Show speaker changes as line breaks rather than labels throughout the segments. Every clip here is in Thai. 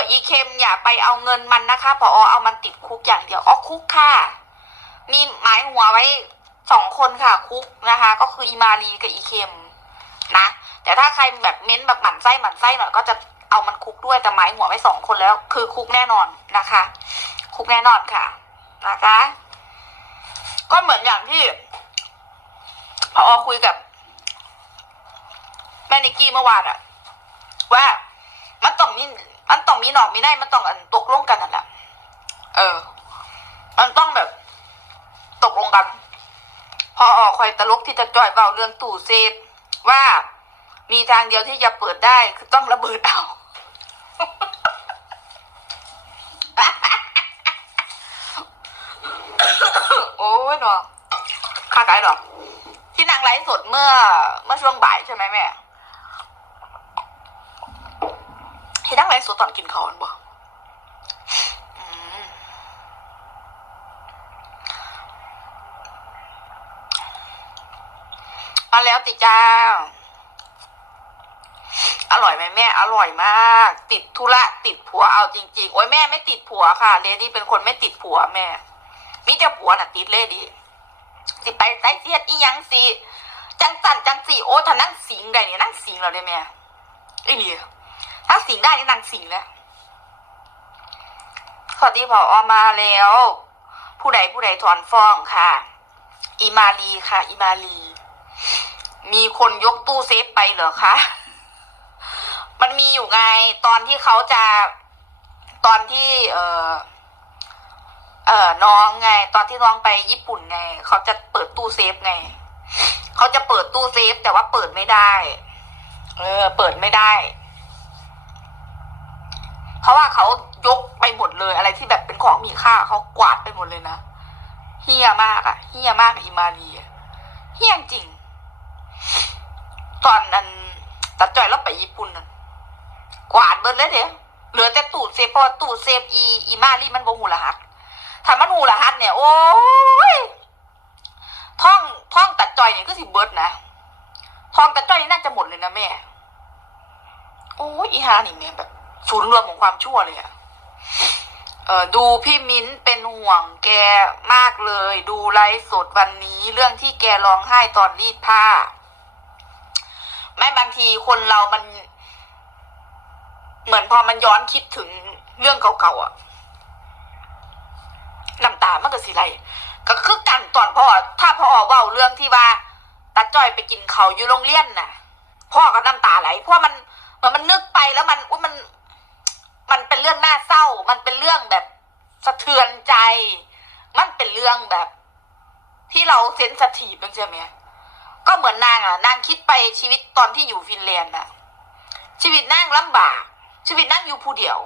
ออีเคมอย่าไปเอาเงินมันนะคะพอเอามันติดคุกอย่างเดียวอ๋อคุกค่ะ มีหมายหัวไว้สองคนค่ะ คุกนะคะ ก็คืออีมารีกับอีเคมนะแต่ถ้าใครแบบเม้นแบบหมั่นไส้หมั่นไส้หน่อยก็จะเอามันคุกด้วยแต่หมายหัวไว้สองคนแล้ว คือคุกแน่นอนนะคะ คุกแน่นอนค่ะนะคะ ก็เหมือนอย่างที่พอคุยกับแม่นิกกี้เมื่อวานอะว่ามันต้องมี มันต้องมีหนอกมีได้มันต้องอันตกลงกันนั่นแหละเออ มันต้องแบบ ตกลงกัน พอออกคอยตลกที่จะจ่อยเบาเรื่องตู่เซฟว่ามีทางเดียวที่จะเปิดได้คือต้องระเบิดเอาโอ้ยหนอค่าไกด์หรอ ที่นางไลฟ์สดเมื่อเมื่อช่วงบ่ายใช่ไหมแม่ ที่นั่งไลฟ์สดตอนกินข้าวอันบ่อืมาแล้วติจ้า อร่อยไหมแม่ อร่อยมาก ติดธุระติดผัวเอาจริงๆ โอ้ยแม่ไม่ติดผัวค่ะเลดี้เป็นคนไม่ติดผัวแม่ มิแต่ผัวน่ะติดเลดี้สิไปไต้เสียดอีหยังสิจังจันจังสีโอ้ถ้านั่งสิงได้เนี่ยนั่งสิงเราได้แม่ไอ้เนี่ย ถ้าสิงได้นี่นั่งสิงแล้วสวัสดีพออมาแล้ว ผู้ใดผู้ใดถอนฟ้องค่ะ อีมาลีค่ะ อีมาลี มีคนยกตู้เซฟไปเหรอคะ มันมีอยู่ไง ตอนที่เขาจะ ตอนที่ เออเออน้องไง ตอนที่น้องไปญี่ปุ่นไง เขาจะเปิดตู้เซฟไง เขาจะเปิดตู้เซฟ แต่ว่าเปิดไม่ได้ เออ เปิดไม่ได้ เพราะว่าเขายกไปหมดเลยอะไรที่แบบเป็นของมีค่าเขากวาดไปหมดเลยนะเฮี้ยมากอะเฮี้ยมากอิมารีเฮี้ยจริง ตอนนั้นตัดจ่อยแล้วไปญี่ปุ่นน่ะกวาดเบิดเลยเดี๋ยวเหลือแต่ตู้เซฟพราะว่าตู้เซฟอีอีมารีมันบ่หูรหัสถ้ามันหูรหัสเนี่ย โอ้ยท่องท่องตัดจ่อยเนี่ยก็สิเบิดนะท่องตัดจ่อยนี่น่าจะหมดเลยนะแม่ โอ้ยอีฮานี่แม่แบบ ศูนย์รวมของความชั่วเลยอะเออดูพี่มิ้นเป็นห่วงแกมากเลย ดูไลฟ์สดวันนี้เรื่องที่แกร้องไห้ตอนรีดผ้าแม่บางทีคนเรามัน เหมือนพอมันย้อนคิดถึงเรื่องเก่าๆอะน้ำตามันก็สิไหลก็คือกันตอนพ่อถ้าพ่อเว่าเรื่องที่ว่าตาจ้อยไปกินเขาอยู่โรงเรียนน่ะ พ่อก็น้ำตาไหลเพราะมันเหมือนมันนึกไปแล้วมันอุ้ยมัน มันเป็นเรื่องน่าเศร้า มันเป็นเรื่องแบบสะเทือนใจ มันเป็นเรื่องแบบ ที่เราเซนสทีฟใช่ไหมก็เหมือนนางอะ นางคิดไปชีวิตตอนที่อยู่ฟินแลนด์อะ ชีวิตนางลำบาก ชีวิตนางอยู่ผู้เดียว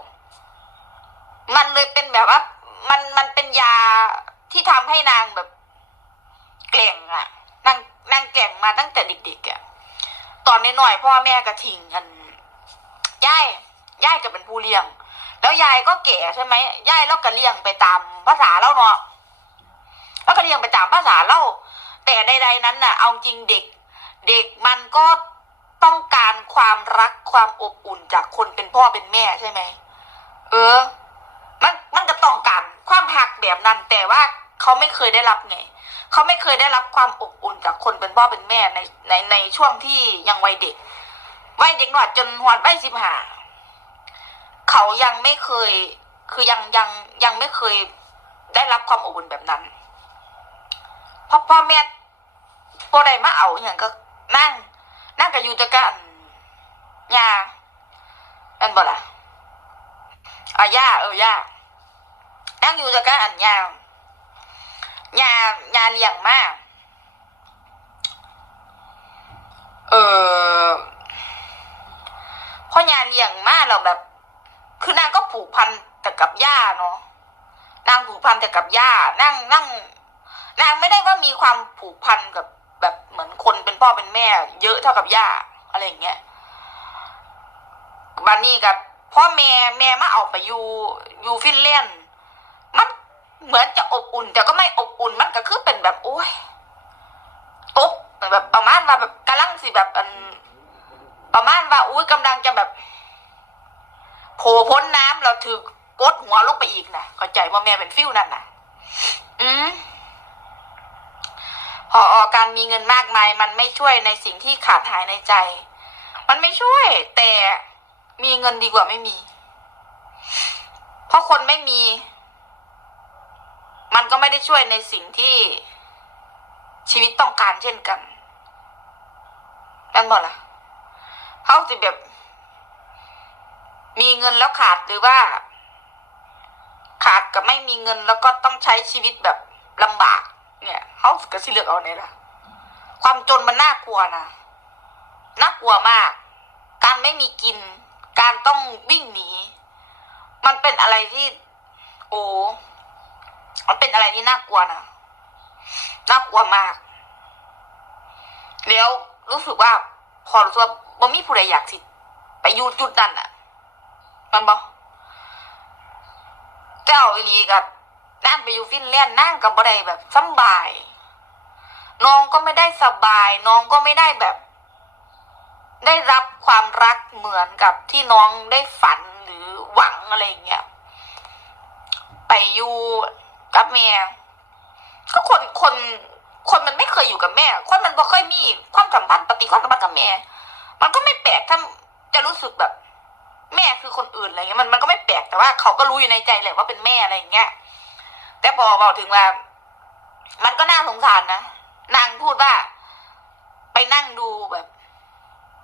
มันเลยเป็นแบบว่า มันมันเป็นยาที่ทำให้นางแบบแกล่งอะ นางนางแกล่งมาตั้งแต่เด็กๆอะ ตอนน้อยๆพ่อแม่ก็ทิ้งกันยาย ยายก็เป็นผู้เลี้ยง แล้วยายก็แก่ใช่ไหมยายแล้วก็เลี้ยงไปตามภาษาเล่าเนาะแล้วก็เลี้ยงไปตามภาษาเล่าแต่ใดๆนั้นน่ะ เอาจริงเด็ก เด็กมันก็ต้องการความรักความอบอุ่นจากคนเป็นพ่อเป็นแม่ใช่ไหมเออ มันมันก็ต้องการความหักแบบนั้น แต่ว่าเขาไม่เคยได้รับไงเขาไม่เคยได้รับความอบอุ่นจากคนเป็นพ่อเป็นแม่ในในในช่วงที่ยังวัยเด็กวัยเด็กหน่อยจนหวดวัยสิบห้า เขายังไม่เคย คือยังยังยังไม่เคยได้รับความอบอุ่นแบบนั้นเพราะพ่อแม่พ่อใดมาเอาอย่างก็นั่ง นั่งกับอยู่แตะกันยาอันบ่ล่ะอะย่าเออย่านั่งอยู่แตะกันอันยายายาเลี้ยงมากเออพ่อยาเลี้ยงมากเราแบบ คือนางก็ผูกพันแต่กับย่าเนาะนางผูกพันแต่กับย่านั่งนั่งนางไม่ได้ว่ามีความผูกพันกับแบบเหมือนคนเป็นพ่อเป็นแม่ เยอะเท่ากับย่าอะไรอย่างเงี้ยบันนี้กับพ่อแม่แม่มาเอาไปอยู่อยู่ฟินแลนด์มันเหมือนจะอบอุ่น แต่ก็ไม่อบอุ่นมันก็คือเป็นแบบโอ้ยตกแบบประมาณว่าแบบกำลังสิแบบอันประมาณว่าอุ้ยกำลังจะแบบ โผล่พ้นน้ำเราถือกดหัวลงไปอีกนะเข้าใจว่าแม่เป็นฟิวนั่นนะอืมพออการมีเงินมากมาย มันไม่ช่วยในสิ่งที่ขาดหายในใจ มันไม่ช่วย แต่มีเงินดีกว่าไม่มี เพราะคนไม่มี มันก็ไม่ได้ช่วยในสิ่งที่ชีวิตต้องการเช่นกันกันบอกล่ะเขาสิแบบ มีเงินแล้วขาดหรือว่า ขาดกับไม่มีเงินแล้วก็ต้องใช้ชีวิตแบบลำบาก เนี่ยเขาก็สิเลือกเอาเนี่ะ ความจนมันน่ากลัวนะน่ากลัวมาก การไม่มีกิน การต้องวิ่งหนี มันเป็นอะไรที่ โอ้มันเป็นอะไรที่น่ากลัวนะน่ากลัวมาก แล้วรู้สึกว่าพอรู้สึกว่าบ่มีผู้ใดอยากสิไปอยู่จุดนั้นอะ มันบอกเจ้าอีลีกับนั่งไปอยู่ฟินแลนด์นั่งกับบ่ได้แบบสบาย น้องก็ไม่ได้สบาย น้องก็ไม่ได้แบบ ได้รับความรักเหมือนกับที่น้องได้ฝันหรือหวังอะไรอย่างเงี้ยไปอยู่กับแม่ก็คนคนคนมันไม่เคยอยู่กับแม่ คนมันบ่เคยมีความสัมพันธ์ปฏิความสัมพันธ์กับแม่ มันก็ไม่แปลกถ้าจะรู้สึกแบบ แม่คือคนอื่นอะไรเงี้ยมันมันก็ไม่แปลกแต่ว่าเขาก็รู้อยู่ในใจแหละว่าเป็นแม่อะไรอย่างเงี้ยแต่พอบอกถึงว่า มันก็น่าสงสารนะนางพูดว่า ไปนั่งดูแบบ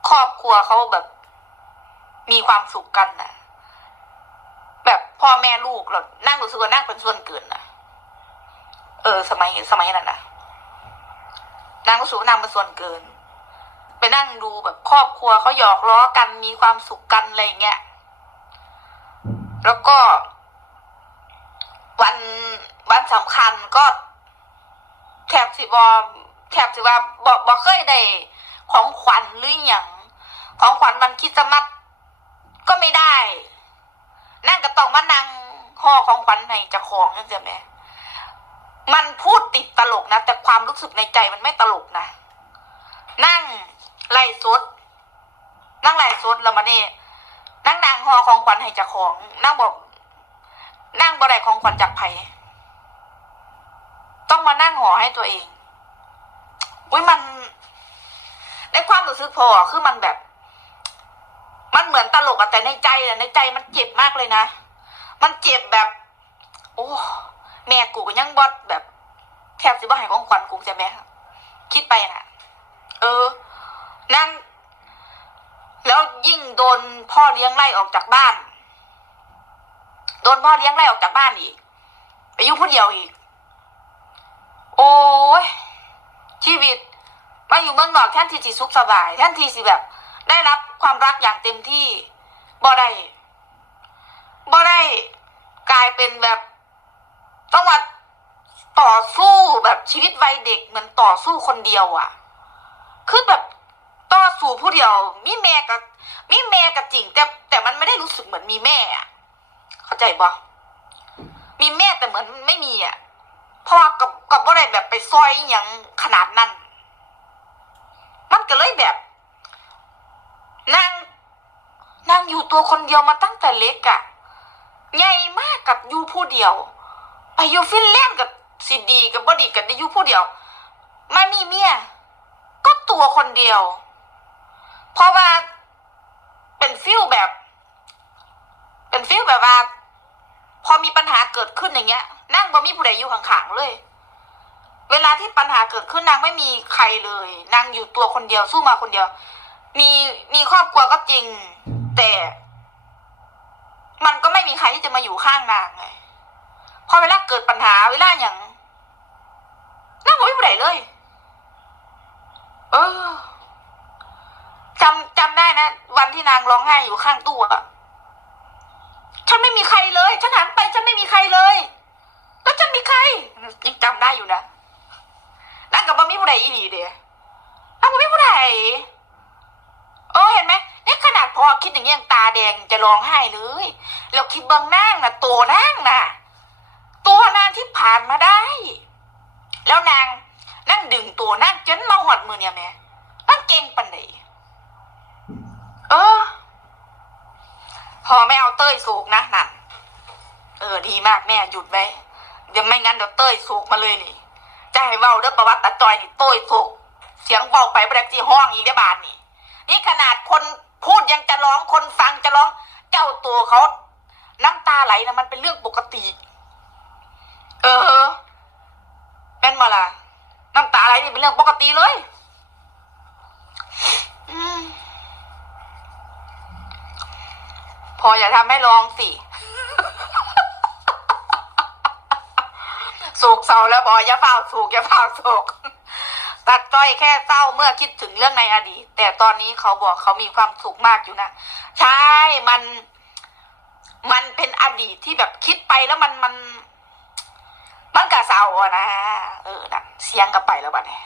ครอบครัวเขาแบบ มีความสุขกันนะแบบพ่อแม่ลูกเรานั่งรู้สึกว่านั่งเป็นส่วนเกินนะเออ สมัยสมัยนั้นนะนางรู้สึกว่านางเป็นส่วนเกิน ไปนั่งดูแบบครอบครัวเขาหยอกล้อกันมีความสุขกันอะไรเงี้ย แล้วก็ วันวันสำคัญก็แถบสิบอแถบสิว่าบอกบอกเคยได้ของขวัญหรืออย่างของขวัญมันคิดสมัดก็ไม่ได้ นั่งก็ต้องมานั่งห่อของขวัญในจะของนั่นใช่ไหมมันพูดติดตลกนะ แต่ความรู้สึกในใจมันไม่ตลกนะ นั่งไล่สดนั่งไล่สดแล้วมาเนี่ยนั่งนางหอของขวัญให้จ้าของ นั่งบอก นั่งบ่ได้ของขวัญจากไผต้องมานั่งหอให้ตัวเองอุ้ยมันในความรู้สึกพอคือมันแบบ มันเหมือนตลกอะแต่ในใจอะในใจมันเจ็บมากเลยนะ มันเจ็บแบบ โอ้แม่กูก็ยังบอดแบบแทบสิบ่ให้ของขวัญกูจะแม่คิดไปนะ เออ นั่ง แล้วยิ่งโดนพ่อเลี้ยงไล่ออกจากบ้าน โดนพ่อเลี้ยงไล่ออกจากบ้านอีก ไปยู่ผู้เดียวอีก โอ้ยชีวิตมาอยู่เมืองนอกแทนที่สิสุขสบายแทนทีสิแบบ ได้รับความรักอย่างเต็มที่บ่ได้บ่ได้กลายเป็นแบบต้องมาต่อสู้แบบชีวิตวัยเด็กเหมือนต่อสู้คนเดียวอะ่ะ คือแบบต่อสู้ผู้เดียว มีแม่กับมีแม่กับจริง แต่แต่มันไม่ได้รู้สึกเหมือนมีแม่อะเข้าใจบ่มีแม่แต่เหมือนไม่มีอะเพราะว่ากับกับบ่ได้แบบไปซอยอย่างขนาดนั้น มันก็เลยแบบนั่งนั่งอยู่ตัวคนเดียวมาตั้งแต่เล็กอะ่ะใหญ่มากกับอยู่ผู้เดียวไปอยู่ฟินแลนด์กับซีดี กับบอดีกันได้อยู่ผู้เดียวไม่มีเมีย ก็ตัวคนเดียว เพราะว่าเป็นฟิลแบบ เป็นฟิลแบบว่า พอมีปัญหาเกิดขึ้นอย่างเงี้ย นั่งบ่มีผู้ใดอยู่ข้างๆเลย เวลาที่ปัญหาเกิดขึ้นนางไม่มีใครเลยนางอยู่ตัวคนเดียวสู้มาคนเดียว มีมีครอบครัวก็จริง แต่ มันก็ไม่มีใครที่จะมาอยู่ข้างนางไงพอเวลาเกิดปัญหาเวลาอย่างนั่งไม่ผู้ใดเลย เออจำจำได้นะ วันที่นางร้องไห้อยู่ข้างตู้อะฉันไม่มีใครเลย ฉันหันไปฉันไม่มีใครเลย แล้วจะมีใครยังจำได้อยู่นะนั่งกับบ่มีผู้ใดอีหลีเดียนั่งบ่มีผู้ใดเออเห็นไหมนี่ขนาดพอคิดอย่างนี้ยังตาแดงจะร้องไห้เลยเราคิดเบื้งนั่งนะตัวนั่งนะตัวนางที่ผ่านมาได้ แล้วนาง นั่งจนมาหอดมือเนี่ยแม่นั่งเก่งปันไหนเออ พอไม่เอาเต้ยสูกนะนั่นเออดีมากแม่หยุดไว้เดี๋ยวไม่งั้นเดี๋ยวเต้ยสูกมาเลยนี่จะให้เว้าเรื่องประวัติตาจอยนี่เต้ยสูกเสียงเบาไปประเด็ที่ห้องอีกได้บานนี่ นี่ขนาดคนพูดยังจะร้องคนฟังจะร้อง เจ้าตัวเขาน้ำตาไหลนะมันเป็นเรื่องปกติ เออเป็นมาล่ะ น้ำตาไหลนี่เป็นเรื่องปกติเลยอืมพออย่าทำให้ร้องสิสูกเศร้าแล้วบอยอย่าเฝ้าสูกอย่าเฝ้าสูกตัดจ้อยแค่เศร้าเมื่อคิดถึงเรื่องในอดีต แต่ตอนนี้เขาบอกเขามีความสุขมากอยู่นะ ใช่ มัน มันเป็นอดีตที่แบบคิดไปแล้วมันมัน มันกะเศร้าอะนะเออนะเสียงก็ไปแล้วบัดนี้